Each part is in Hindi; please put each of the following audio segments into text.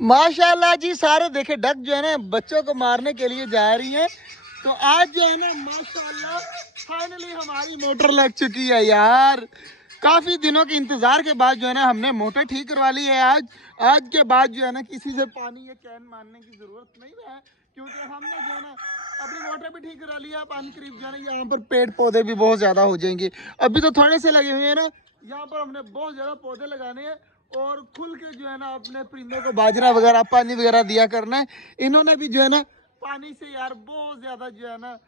माशाल्लाह जी, सारे देखे डक जो है ना बच्चों को मारने के लिए जा रही हैं। तो आज जो है ना माशाल्लाह फाइनली हमारी मोटर लग चुकी है यार। काफी दिनों के इंतजार के बाद जो है ना हमने मोटर ठीक करवा ली है आज। आज के बाद जो है ना किसी से पानी या कैन मारने की जरूरत नहीं है, क्योंकि हमने जो है ना अपनी मोटर भी ठीक करा लिया। पानी करीब जो है ना यहाँ पर पेड़ पौधे भी बहुत ज्यादा हो जाएंगे। अभी तो थोड़े से लगे हुए हैं ना, यहाँ पर हमने बहुत ज्यादा पौधे लगाने हैं और खुल के जो है ना अपने परिंदों को बाजरा वगैरह पानी वगैरह दिया करना है। इन्होंने भी जो है ना पानी से यार बहुत ज्यादा जो है ना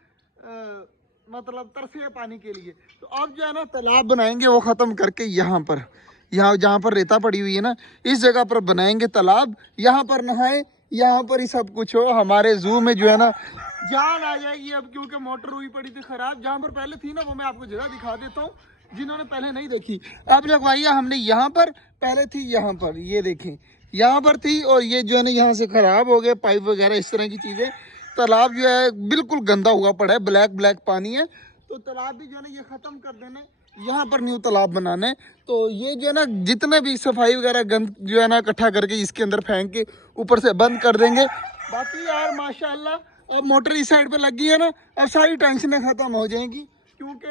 मतलब तरसे है पानी के लिए। तो अब जो है ना तालाब बनाएंगे वो खत्म करके यहाँ जहाँ पर रेता पड़ी हुई है ना, इस जगह पर बनाएंगे तालाब। यहाँ पर नहाए, यहाँ पर ही सब कुछ हो। हमारे जू में जो है ना जान आ जाएगी अब, क्योंकि मोटर हुई पड़ी थी खराब। जहाँ पर पहले थी ना वो मैं आपको जगह दिखा देता हूँ, जिन्होंने पहले नहीं देखी। अब लगवाई हमने यहाँ पर, पहले थी यहाँ पर, ये देखें यहाँ पर थी। और ये जो है ना यहाँ से खराब हो गए पाइप वगैरह इस तरह की चीज़ें। तालाब जो है बिल्कुल गंदा हुआ पड़ा है, ब्लैक ब्लैक पानी है। तो तालाब भी जो है ना ये ख़त्म कर देना, यहाँ पर न्यू तालाब बनाने। तो ये जो है ना जितने भी सफाई वगैरह गंद जो है ना इकट्ठा करके इसके अंदर फेंक के ऊपर से बंद कर देंगे। बाकी यार माशाल्लाह अब मोटर इस साइड पे लगी है ना, अब सारी टेंशनें ख़त्म हो जाएंगी, क्योंकि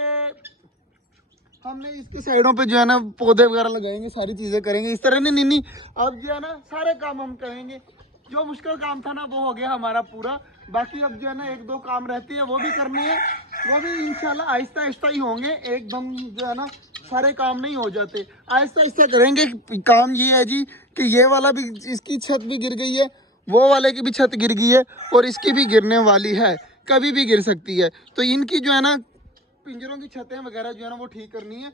हमने इसके साइडों पे जो है ना पौधे वगैरह लगाएंगे, सारी चीज़ें करेंगे इस तरह। नहीं नहीं, अब जो है ना सारे काम हम करेंगे। जो मुश्किल काम था ना वो हो गया हमारा पूरा। बाकी अब जो है ना एक दो काम रहती है वो भी करनी है, वो भी इंशाल्लाह आहिस्ता आहिस्ता ही होंगे। एकदम जो है ना सारे काम नहीं हो जाते, आहिस्ता आहिस्ता करेंगे काम। ये है जी कि ये वाला भी, इसकी छत भी गिर गई है, वो वाले की भी छत गिर गई है और इसकी भी गिरने वाली है, कभी भी गिर सकती है। तो इनकी जो है ना पिंजरों की छतें वगैरह जो है ना वो ठीक करनी है।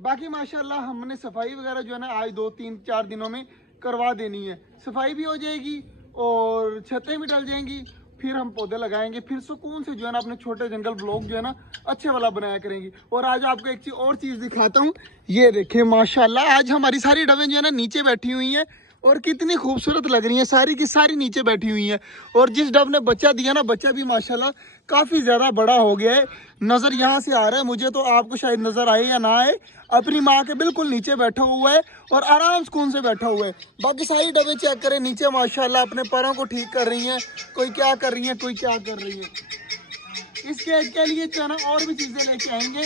बाकी माशाल्लाह हमने सफाई वगैरह जो है ना आज 2-3-4 दिनों में करवा देनी है। सफाई भी हो जाएगी और छतें भी डल जाएंगी। फिर हम पौधे लगाएंगे, फिर सुकून से जो है ना अपने छोटे जंगल ब्लॉक जो है ना अच्छे वाला बनाया करेंगे। और आज आपको एक चीज़ और चीज़ दिखाता हूँ। ये देखें माशाल्लाह आज हमारी सारी डवें जो है ना नीचे बैठी हुई हैं और कितनी खूबसूरत लग रही है, सारी की सारी नीचे बैठी हुई हैं। और जिस डब ने बच्चा दिया ना, बच्चा भी माशाल्लाह काफ़ी ज़्यादा बड़ा हो गया है। नज़र यहाँ से आ रहा है मुझे, तो आपको शायद नज़र आए या ना आए। अपनी माँ के बिल्कुल नीचे बैठा हुआ है और आराम सुकून से बैठा हुआ है। बाकी सारी डबे चेक करें नीचे माशाल्लाह अपने पैरों को ठीक कर रही हैं। कोई क्या कर रही है, कोई क्या कर रही है। इस केज के लिए जो है ना और भी चीज़ें लेके आएंगे।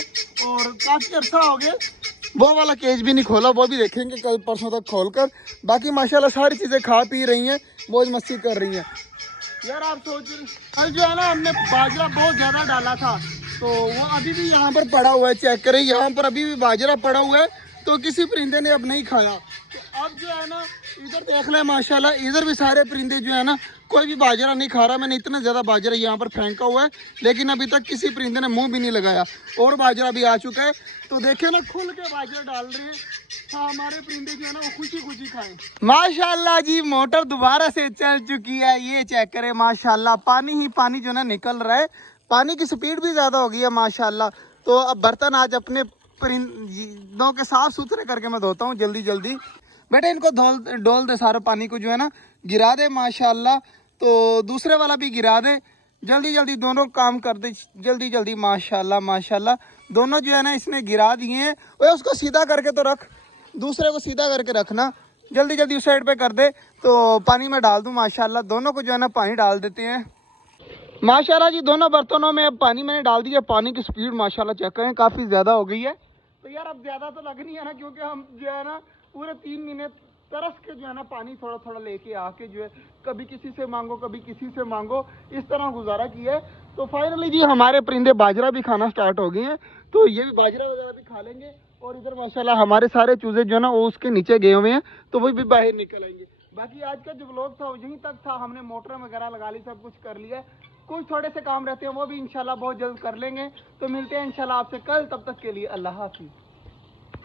और काफ़ी अच्छा हो गया, वो वाला केज भी नहीं खोला, वो भी देखेंगे कल परसों तक खोल कर। बाकी माशाल्लाह सारी चीज़ें खा पी रही हैं, मौज मस्ती कर रही हैं। यार आप सोच रहे कल जो है ना हमने बाजरा बहुत ज़्यादा डाला था, तो वो अभी भी यहाँ पर पड़ा हुआ है। चेक करें यहाँ पर अभी भी बाजरा पड़ा हुआ है, तो किसी परिंदे ने अब नहीं खाया। तो अब जो है ना इधर देख लें माशाल्लाह, इधर भी सारे परिंदे जो है ना कोई भी बाजरा नहीं खा रहा। मैंने इतना ज़्यादा बाजरा यहाँ पर फेंका हुआ है, लेकिन अभी तक किसी परिंदे ने मुंह भी नहीं लगाया। और बाजरा भी आ चुका है, तो देखे ना खुल के बाजरा डाल रहे हैं। हाँ, हमारे परिंदे जो है ना वो खुशी खुशी खाएं। माशाल्लाह जी मोटर दोबारा से चल चुकी है। ये चेक करें माशाल्लाह पानी ही पानी जो ना निकल रहा है, पानी की स्पीड भी ज़्यादा हो गई है माशाल्लाह। तो अब बर्तन आज अपने परिंदों के साफ सुथरे करके मैं धोता हूँ जल्दी जल्दी। बेटे इनको डोल दे सारे पानी को जो है ना गिरा दे माशाल्लाह। तो दूसरे वाला भी गिरा दे, जल्दी जल्दी दोनों काम कर दे जल्दी जल्दी माशाल्लाह माशाल्लाह। दोनों जो है ना इसने गिरा दिए हैं। ओए उसको सीधा करके तो रख, दूसरे को सीधा करके रखना, जल्दी जल्दी उस साइड पे कर दे तो पानी में डाल दूं माशाल्लाह। दोनों को जो है ना पानी डाल देते हैं माशाल्लाह जी। दोनों बर्तनों में अब पानी मैंने डाल दिया। पानी की स्पीड माशाल्लाह चेक करें काफ़ी ज़्यादा हो गई है। तो यार अब ज़्यादा तो लगनी है ना, क्योंकि हम जो है ना पूरे 3 महीने तरस के जो है ना पानी थोड़ा थोड़ा लेके आके जो है कभी किसी से मांगो कभी किसी से मांगो, इस तरह गुजारा किया है। तो फाइनली जी हमारे परिंदे बाजरा भी खाना स्टार्ट हो गए हैं, तो ये भी बाजरा वगैरह भी खा लेंगे। और इधर माशाल्लाह हमारे सारे चूजे जो है ना वो उसके नीचे गए हुए हैं, तो वो भी बाहर निकल आएंगे। बाकी आज का जो व्लॉग था यहीं तक था। हमने मोटर वगैरह लगा ली, सब कुछ कर लिया। कुछ थोड़े से काम रहते हैं वो भी इंशाल्लाह बहुत जल्द कर लेंगे। तो मिलते हैं इंशाल्लाह आपसे कल, तब तक के लिए अल्लाह हाफिज़।